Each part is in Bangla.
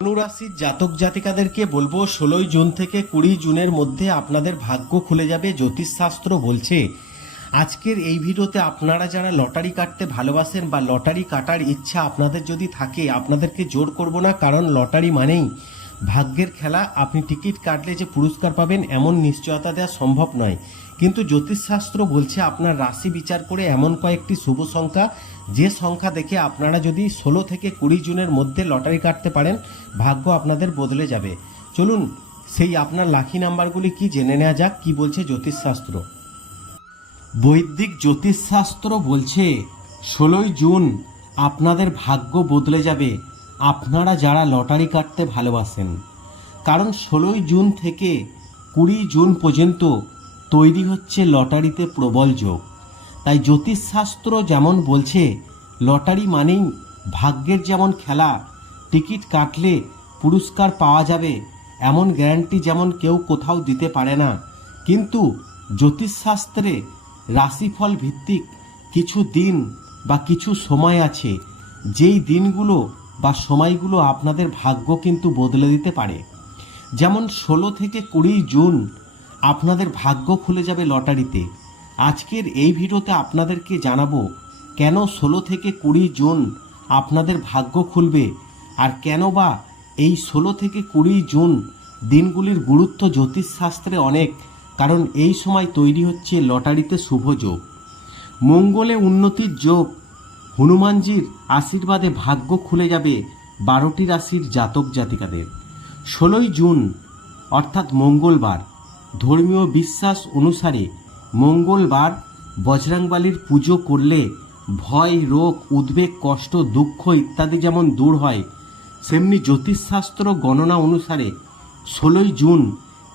ধনুরাশির জাতক জাতিকাদেরকে বলবো 16 জুন থেকে 20 জুনের মধ্যে আপনাদের ভাগ্য খুলে যাবে। জ্যোতিষশাস্ত্র বলছে আজকের এই ভিডিওতে আপনারা যারা লটারি কাটতে ভালোবাসেন বা লটারি কাটার ইচ্ছা আপনাদের যদি থাকে, আপনাদেরকে জোর করব না, কারণ লটারি মানেই ভাগ্যের খেলা। আপনি টিকিট কাটলে যে পুরস্কার পাবেন এমন নিশ্চয়তা দেওয়া সম্ভব নয়, কিন্তু জ্যোতিষশাস্ত্র বলছে আপনার রাশি বিচার করে এমন কয়েকটি শুভ সংখ্যা, যে সংখ্যা দেখে আপনারা যদি 16 থেকে 20 জুনের মধ্যে লটারি কাটতে পারেন ভাগ্য আপনাদের বদলে যাবে। চলুন সেই আপনার লাকি নাম্বারগুলি কি জেনে নেওয়া যাক। কি বলছে জ্যোতিষশাস্ত্র? বৈদিক জ্যোতিষশাস্ত্র বলছে 16 জুন আপনাদের ভাগ্য বদলে যাবে, আপনারা যারা লটারি কাটতে ভালোবাসেন। কারণ 16 জুন থেকে 20 জুন পর্যন্ত তৈরি হচ্ছে লটারিতে প্রবল যোগ। তাই জ্যোতিষশাস্ত্র যেমন বলছে লটারি মানেই ভাগ্যের যেমন খেলা, টিকিট কাটলে পুরস্কার পাওয়া যাবে এমন গ্যারান্টি যেমন কেউ কোথাও দিতে পারে না, কিন্তু জ্যোতিষশাস্ত্রে রাশিফল ভিত্তিক কিছু দিন বা কিছু সময় আছে, যেই দিনগুলো বা সময়গুলো আপনাদের ভাগ্য কিন্তু বদলে দিতে পারে। যেমন 16 থেকে 20 জুন আপনাদের ভাগ্য খুলে যাবে লটারিতে। আজকের এই ভিডিওতে আপনাদেরকে জানাবো কেন 16 থেকে 20 জুন আপনাদের ভাগ্য খুলবে, আর কেন বা এই 16 থেকে 20 জুন দিনগুলির গুরুত্ব জ্যোতিষশাস্ত্রে অনেক, কারণ এই সময় তৈরি হচ্ছে লটারিতে শুভ যোগ, মঙ্গলে উন্নতির যোগ, হনুমানজির আশীর্বাদে ভাগ্য খুলে যাবে 12টি রাশির জাতক জাতিকাদের। 16 জুন অর্থাৎ মঙ্গলবার, ধর্মীয় বিশ্বাস অনুসারে মঙ্গলবার বজরংবলীর পুজো করলে ভয়, রোগ, উদ্বেগ, কষ্ট, দুঃখ ইত্যাদি যেমন দূর হয়, সেমনি জ্যোতিষশাস্ত্র গণনা অনুসারে 16 জুন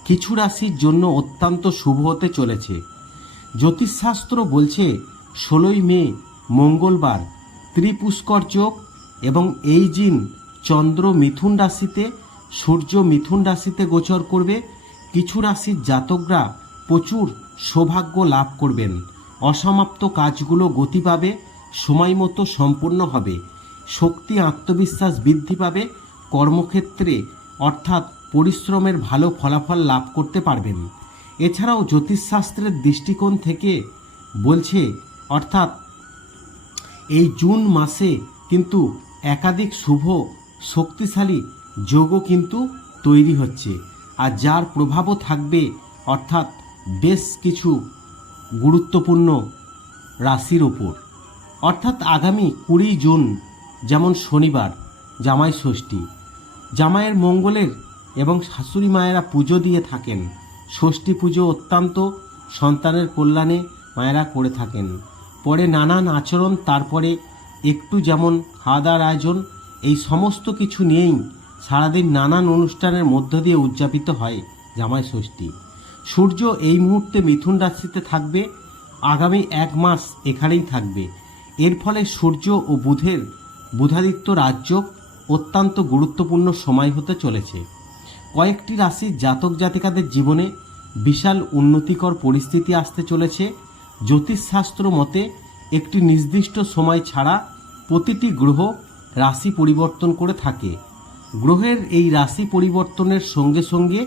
কিছু রাশির জন্য অত্যন্ত শুভ হতে চলেছে। জ্যোতিষশাস্ত্র বলছে 16 মে মঙ্গলবার ত্রিপুষ্কর যোগ, এবং এই দিন চন্দ্র মিথুন রাশিতে, সূর্য মিথুন রাশিতে গোচর করবে। কিছু রাশির জাতকরা প্রচুর সৌভাগ্য লাভ করবেন, অসমাপ্ত কাজগুলো গতি পাবে, সময় মতো সম্পূর্ণ হবে, শক্তি আত্মবিশ্বাস বৃদ্ধি পাবে, কর্মক্ষেত্রে অর্থাৎ পরিশ্রমের ভালো ফলাফল লাভ করতে পারবেন। এছাড়াও জ্যোতিষশাস্ত্রের দৃষ্টিকোণ থেকে বলছে, অর্থাৎ এই জুন মাসে কিন্তু একাধিক শুভ শক্তিশালী যোগও কিন্তু তৈরি হচ্ছে, আর যার প্রভাবও থাকবে অর্থাৎ বেশ কিছু গুরুত্বপূর্ণ রাশির ওপর। অর্থাৎ আগামী 20 জুন যেমন শনিবার জামাই ষষ্ঠী, জামাইয়ের মঙ্গলের এবং শাশুড়ি মায়েরা পুজো দিয়ে থাকেন। ষষ্ঠী পুজো অত্যন্ত সন্তানের কল্যাণে মায়েরা করে থাকেন। পরে নানান আচরণ, তারপরে একটু যেমন খাওয়া দাওয়ার আয়োজন, এই সমস্ত কিছু নিয়েই সারাদিন নানান অনুষ্ঠানের মধ্য দিয়ে উদযাপিত হয় জামাই ষষ্ঠী। সূর্য এই মুহূর্তে মিথুন রাশিতে থাকবে, আগামী 1 মাস এখানেই থাকবে। এর ফলে সূর্য ও বুধের বুধাদিত্য রাজযোগ অত্যন্ত গুরুত্বপূর্ণ সময় হতে চলেছে। কয়েকটি রাশির জাতক জাতিকাদের জীবনে বিশাল উন্নতিকর পরিস্থিতি আসতে চলেছে। জ্যোতিষশাস্ত্র মতে একটি নির্দিষ্ট সময় ছাড়া প্রতিটি গ্রহ রাশি পরিবর্তন করে থাকে। গ্রহের এই রাশি পরিবর্তনের সঙ্গে সঙ্গে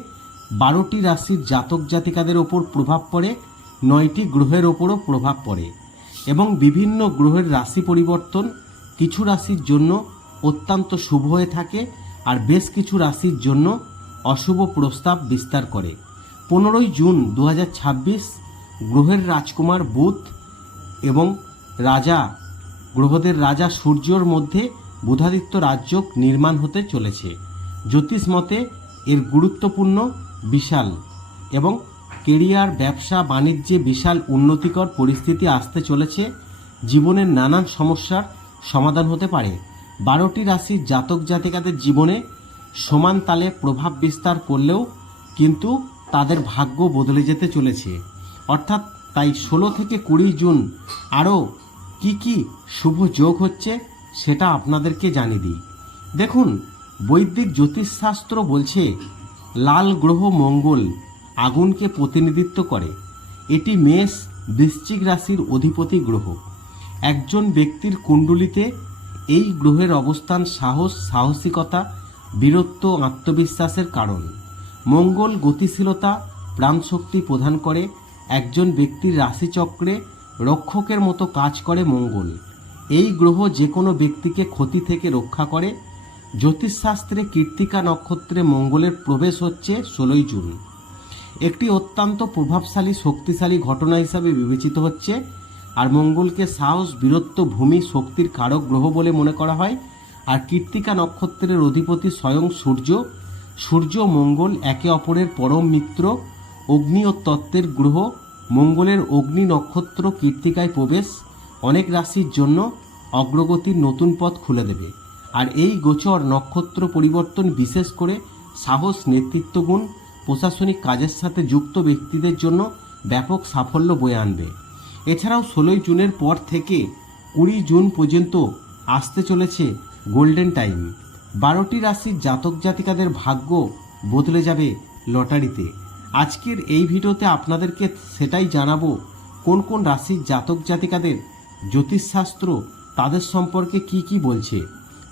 12টি রাশির জাতক জাতিকাদের ওপর প্রভাব পড়ে, 9টি গ্রহের ওপরও প্রভাব পড়ে, এবং বিভিন্ন গ্রহের রাশি পরিবর্তন কিছু রাশির জন্য অত্যন্ত শুভ হয়ে থাকে, আর বেশ কিছু রাশির জন্য অশুভ প্রস্তাব বিস্তার করে। 15 জুন 2026 গ্রহের রাজকুমার বুধ এবং রাজা, গ্রহদের রাজা সূর্যর মধ্যে বুধাদিত্য রাজযোগ নির্মাণ হতে চলেছে। জ্যোতিষ মতে এর গুরুত্বপূর্ণ বিশাল, এবং কেরিয়ার, ব্যবসা বাণিজ্যে বিশাল উন্নতিকর পরিস্থিতি আসতে চলেছে। জীবনের নানান সমস্যার সমাধান হতে পারে। 12টি রাশির জাতক জাতিকাদের জীবনে সমান তালে প্রভাব বিস্তার করলেও কিন্তু তাদের ভাগ্য বদলে যেতে চলেছে। অর্থাৎ তাই 16 থেকে 20 জুন আরও কি কি শুভ যোগ হচ্ছে সেটা আপনাদেরকে জানিয়ে দিই। দেখুন, বৈদিক জ্যোতিষশাস্ত্র বলছে লাল গ্রহ মঙ্গল আগুনকে প্রতিনিধিত্ব করে। এটি মেষ বৃশ্চিক রাশির অধিপতি গ্রহ। একজন ব্যক্তির কুণ্ডলিতে এই গ্রহের অবস্থান সাহস, সাহসিকতা বীরত্ব আত্মবিশ্বাসের কারণ। মঙ্গল গতিশীলতা প্রাণশক্তি প্রদান করে। একজন ব্যক্তির রাশিচক্রে রক্ষকের মতো কাজ করে মঙ্গল। এই গ্রহ যে কোনো ব্যক্তিকে ক্ষতি থেকে রক্ষা করে। জ্যোতিষশাস্ত্রে কৃত্তিকা নক্ষত্রে মঙ্গলের প্রবেশ হচ্ছে 16ই জুন। একটি অত্যন্ত প্রভাবশালী শক্তিশালী ঘটনা হিসাবে বিবেচিত হচ্ছে। আর মঙ্গলকে সাহস বীরত্ব ভূমি শক্তির কারক গ্রহ বলে মনে করা হয়। আর কৃত্তিকা নক্ষত্রের অধিপতি স্বয়ং সূর্য। সূর্য মঙ্গল একে অপরের পরম মিত্র। অগ্নি ও তত্ত্বের গ্রহ। মঙ্গলের অগ্নি নক্ষত্র কৃত্তিকায় প্রবেশ অনেক রাশির জন্য অগ্রগতির নতুন পথ খুলে দেবে। আর এই গোচর নক্ষত্র পরিবর্তন বিশেষ করে সাহস নেতৃত্বগুণ প্রশাসনিক কাজের সাথে যুক্ত ব্যক্তিদের জন্য ব্যাপক সাফল্য বয়ে আনবে। এছাড়াও 16ই জুনের পর থেকে 20 জুন পর্যন্ত আসতে চলেছে গোল্ডেন টাইম। 12টি রাশির জাতক জাতিকাদের ভাগ্য বদলে যাবে লটারিতে। আজকের এই ভিডিওতে আপনাদেরকে সেটাই জানাবো কোন কোন রাশির জাতক জাতিকাদের জ্যোতিষশাস্ত্র তাদের সম্পর্কে কি বলছে,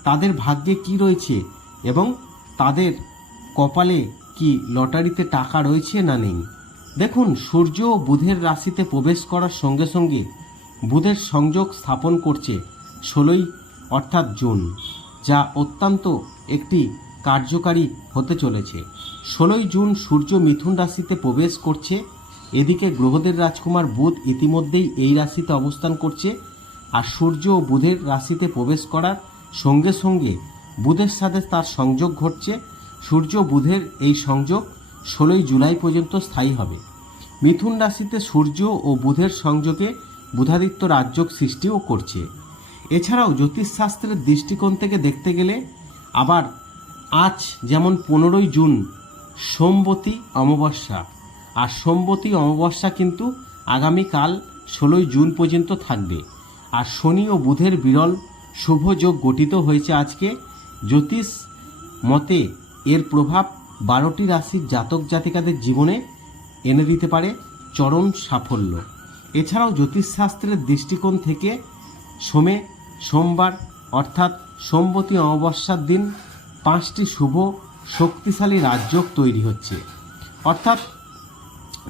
তাদের ভাগ্যে কি রয়েছে এবং তাদের কপালে কি লটারিতে টাকা রয়েছে না নেই। দেখুন, সূর্য ও বুধের রাশিতে প্রবেশ করার সঙ্গে সঙ্গে বুধের সংযোগ স্থাপন করছে 16ই অর্থাৎ জুন, যা অত্যন্ত একটি কার্যকারী হতে চলেছে। 16ই জুন সূর্য মিথুন রাশিতে প্রবেশ করছে। এদিকে গ্রহদের রাজকুমার বুধ ইতিমধ্যেই এই রাশিতে অবস্থান করছে। আর সূর্য ও বুধের রাশিতে প্রবেশ করার সঙ্গে সঙ্গে বুধের সাথে তার সংযোগ ঘটছে। সূর্য বুধের এই সংযোগ 16ই জুলাই পর্যন্ত স্থায়ী হবে। মিথুন রাশিতে সূর্য ও বুধের সংযোগে বুধাদিত্য রাজযোগ সৃষ্টিও করছে। এছাড়াও জ্যোতিষশাস্ত্রের দৃষ্টিকোণ থেকে দেখতে গেলে আবার আজ যেমন 15ই জুন সোমবতী অমাবস্যা, আর সোমবতী অমাবস্যা কিন্তু আগামীকাল 16ই জুন পর্যন্ত থাকবে। আর শনি ও বুধের বিরল শুভ যোগ গঠিত হয়েছে আজকে। জ্যোতিষ মতে এর প্রভাব 12টি রাশির জাতক জাতিকাদের জীবনে এনে দিতে পারে চরম সাফল্য। এছাড়াও জ্যোতিষশাস্ত্রের দৃষ্টিকোণ থেকে সোমবার অর্থাৎ সোমবতী অমাবস্যার দিন 5টি শুভ শক্তিশালী রাজযোগ তৈরি হচ্ছে। অর্থাৎ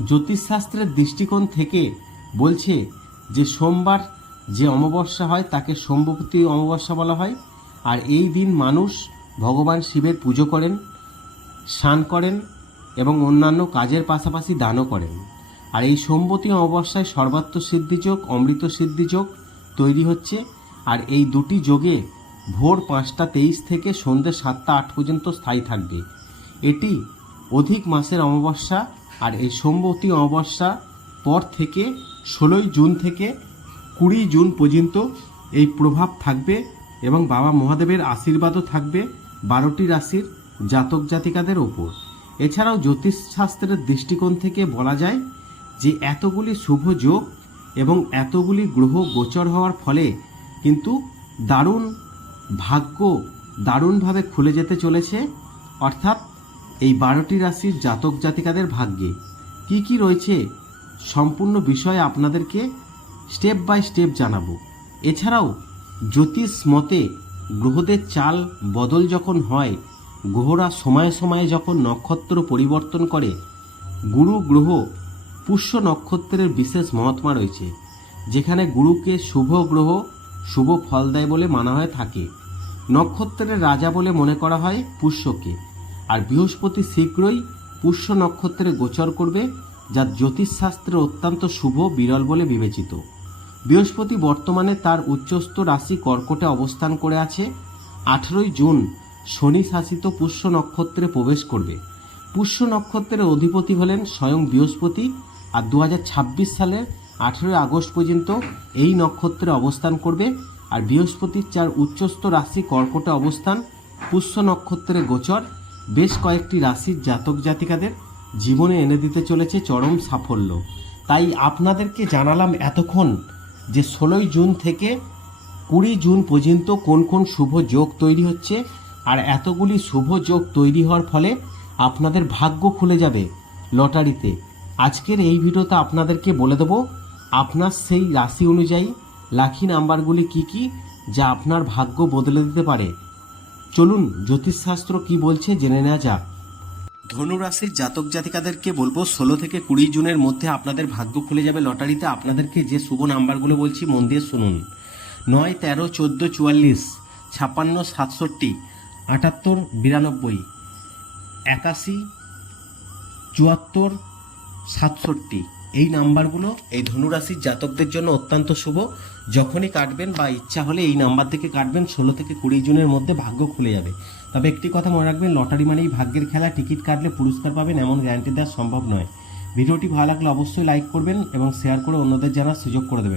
জ্যোতিষশাস্ত্রের দৃষ্টিকোণ থেকে বলছে যে সোমবার যে অমাবস্যা হয় তাকে সোমবতী অমাবস্যা বলা হয়। আর এই দিন মানুষ ভগবান শিবের পুজো করেন, স্নান করেন এবং অন্যান্য কাজের পাশাপাশি দানও করেন। আর এই সোমবতী অমাবস্যায় সর্বাত্ম সিদ্ধিযোগ অমৃত সিদ্ধিযোগ তৈরি হচ্ছে। আর এই দুটি যোগে ভোর 5টা 23 থেকে সন্ধ্যে 7টা 8 পর্যন্ত স্থায়ী থাকবে। এটি অধিক মাসের অমাবস্যা। আর এই সোমবতী অমাবস্যা পর থেকে 16ই জুন থেকে 20 জুন পর্যন্ত এই প্রভাব থাকবে এবং বাবা মহাদেবের আশীর্বাদও থাকবে 12টি রাশির জাতক জাতিকাদের ওপর। এছাড়াও জ্যোতিষশাস্ত্রের দৃষ্টিকোণ থেকে বলা যায় যে এতগুলি শুভ যোগ এবং এতগুলি গ্রহ গোচর হওয়ার ফলে কিন্তু দারুণ ভাগ্য দারুণভাবে খুলে যেতে চলেছে। অর্থাৎ এই 12টি রাশির জাতক জাতিকাদের ভাগ্যে কি রয়েছে সম্পূর্ণ বিষয়ে আপনাদেরকে স্টেপ বাই স্টেপ জানাবো। এছাড়াও জ্যোতিষ মতে গ্রহদের চাল বদল যখন হয়, গ্রহরা সময়ে সময়ে যখন নক্ষত্র পরিবর্তন করে, গুরু গ্রহ পুষ্য নক্ষত্রের বিশেষ মহাত্মা রয়েছে, যেখানে গুরুকে শুভ গ্রহ শুভ ফল দেয় বলে মানা হয়ে থাকে। নক্ষত্রের রাজা বলে মনে করা হয় পুষ্যকে। আর বৃহস্পতি শীঘ্রই পুষ্য নক্ষত্রে গোচর করবে, যা জ্যোতিষশাস্ত্রে অত্যন্ত শুভ বিরল বলে বিবেচিত। বৃহস্পতি বর্তমানে তার উচ্চস্থ রাশি কর্কটে অবস্থান করে আছে। 18ই জুন শনি শাসিত পুষ্য নক্ষত্রে প্রবেশ করবে। পুষ্য নক্ষত্রের অধিপতি হলেন স্বয়ং বৃহস্পতি। আর 2026 সালের 18 আগস্ট পর্যন্ত এই নক্ষত্রে অবস্থান করবে। আর বৃহস্পতির যার উচ্চস্থ রাশি কর্কটে অবস্থান, পুষ্য নক্ষত্রে গোচর বেশ কয়েকটি রাশির জাতক জাতিকাদের জীবনে এনে দিতে চলেছে চরম সাফল্য। তাই আপনাদেরকে জানালাম এতক্ষণ যে 16ই জুন থেকে 20 জুন পর্যন্ত কোন কোন শুভ যোগ তৈরি হচ্ছে। আর এতগুলি শুভ যোগ তৈরি হওয়ার ফলে আপনাদের ভাগ্য খুলে যাবে লটারিতে। আজকের এই ভিডিওতে আপনাদেরকে বলে দেব আপনার সেই রাশি অনুযায়ী লাকি নাম্বারগুলি কি যা আপনার ভাগ্য বদলে দিতে পারে চলুন জ্যোতিষশাস্ত্র কি বলছে জেনে নেওয়া যাক। ধনুরাশির জাতক জাতিকাদেরকে বলবো 16 থেকে 20 জুনের মধ্যে আপনাদের ভাগ্য খুলে যাবে লটারিতে। আপনাদেরকে যে শুভ নাম্বারগুলো বলছি মন দিয়ে শুনুন। 9, 13, 14, 44, 56, 67, 78, 92, 81, 74, 67 এই নাম্বারগুলো এই ধনুরাশির জাতকদের জন্য অত্যন্ত শুভ। যখনই কাটবেন বা ইচ্ছা হলে এই নাম্বার থেকে কাটবেন, 16 থেকে 20 জুনের মধ্যে ভাগ্য খুলে যাবে। তবে একটি কথা মনে রাখবেন, লটারি মানেই ভাগ্যের খেলা, টিকিট কাটলে পুরস্কার পাবেন এমন গ্যারান্টি দেওয়া সম্ভব নয়। ভিডিওটি ভালো লাগলে অবশ্যই লাইক করবেন এবং শেয়ার করে অন্যদের জানার সুযোগ করে দেবেন।